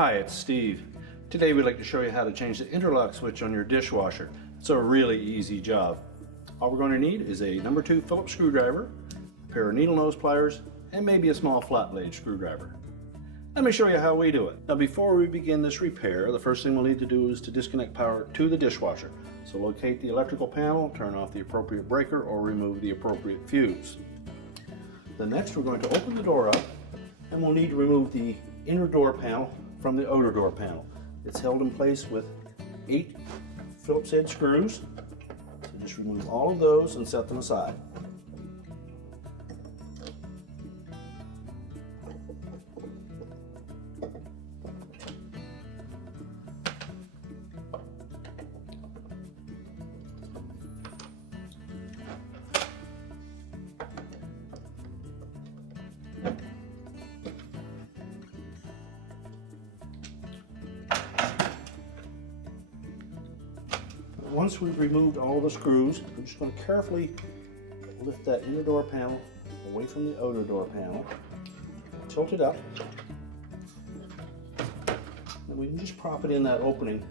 Hi, it's Steve. Today we'd like to show you how to change the interlock switch on your dishwasher. It's a really easy job. All we're going to need is a number 2 Phillips screwdriver, a pair of needle nose pliers, and maybe a small flat blade screwdriver. Let me show you how we do it. Now before we begin this repair, the first thing we'll need to do is to disconnect power to the dishwasher. So locate the electrical panel, turn off the appropriate breaker, or remove the appropriate fuse. Then next we're going to open the door up, and we'll need to remove the inner door panel from the outer door panel. It's held in place with 8 Phillips head screws. So just remove all of those and set them aside. Once we've removed all the screws, I'm just going to carefully lift that inner door panel away from the outer door panel, tilt it up, and we can just prop it in that opening,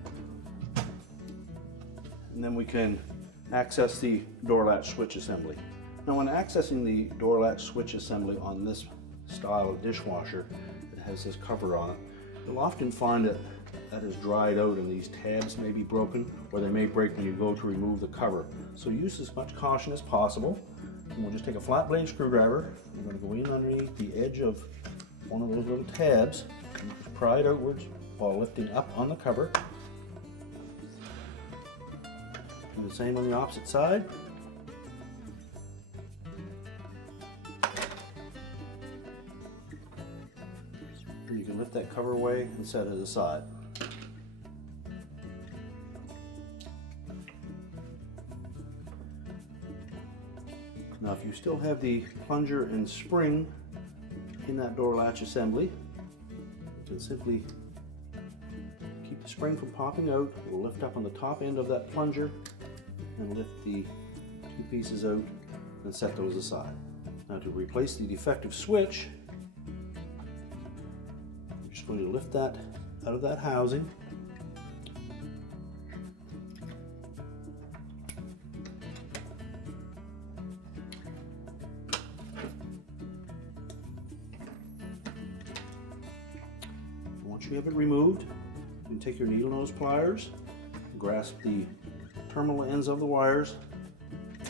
and then we can access the door latch switch assembly. Now when accessing the door latch switch assembly on this style of dishwasher that has this cover on it, you'll often find that has dried out and these tabs may be broken, or they may break when you go to remove the cover. So use as much caution as possible. And we'll just take a flat blade screwdriver. We're going to go in underneath the edge of one of those little tabs and just pry it outwards while lifting up on the cover. Do the same on the opposite side. And you can lift that cover away and set it aside. Now if you still have the plunger and spring in that door latch assembly, you can simply keep the spring from popping out. We'll lift up on the top end of that plunger and lift the 2 pieces out and set those aside. Now to replace the defective switch, I'm just going to lift that out of that housing. Once you have it removed, you can take your needle nose pliers, grasp the terminal ends of the wires,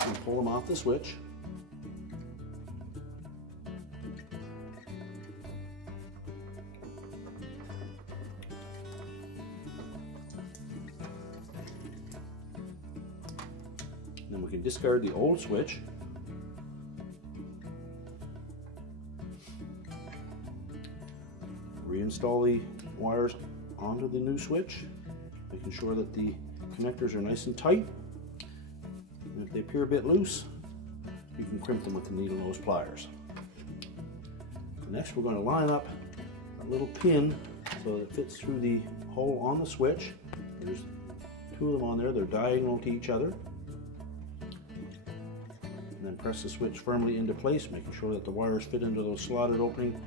and pull them off the switch. Then we can discard the old switch. Reinstall the wires onto the new switch, making sure that the connectors are nice and tight. And if they appear a bit loose, you can crimp them with the needle nose pliers. Next we're going to line up a little pin so that it fits through the hole on the switch. There's 2 of them on there, they're diagonal to each other. And then press the switch firmly into place, making sure that the wires fit into those slotted openings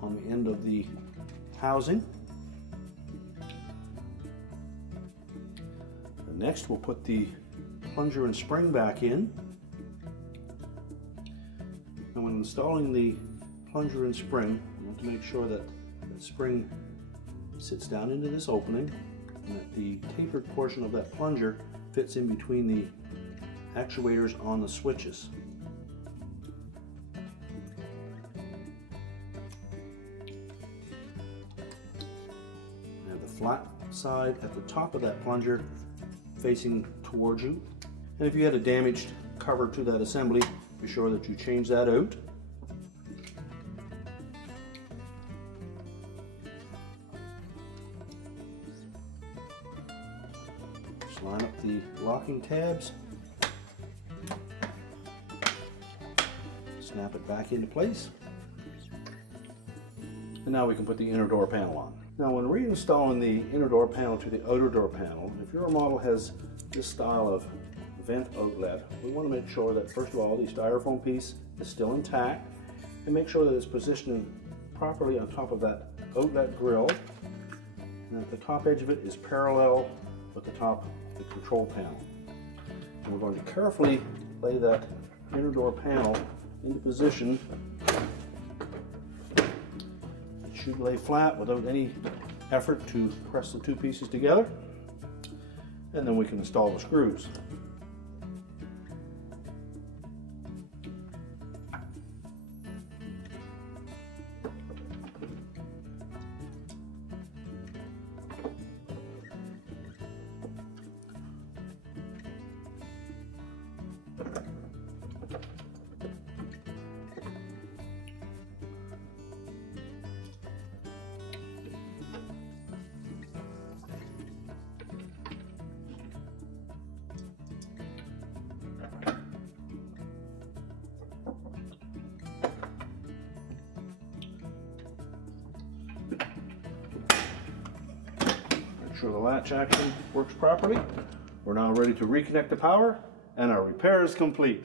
on the end of the housing. And next we'll put the plunger and spring back in. And when installing the plunger and spring, you want to make sure that the spring sits down into this opening and that the tapered portion of that plunger fits in between the actuators on the switches. Flat side at the top of that plunger facing towards you. And if you had a damaged cover to that assembly, be sure that you change that out. Just line up the locking tabs, snap it back into place, and now we can put the inner door panel on. Now when reinstalling the inner door panel to the outer door panel, if your model has this style of vent outlet, we want to make sure that first of all the styrofoam piece is still intact, and make sure that it's positioned properly on top of that outlet grill, and at the top edge of it is parallel with the top of the control panel. And we're going to carefully lay that inner door panel into position. It should lay flat without any effort to press the two pieces together, and then we can install the screws. Make sure the latch action works properly. We're now ready to reconnect the power, and our repair is complete.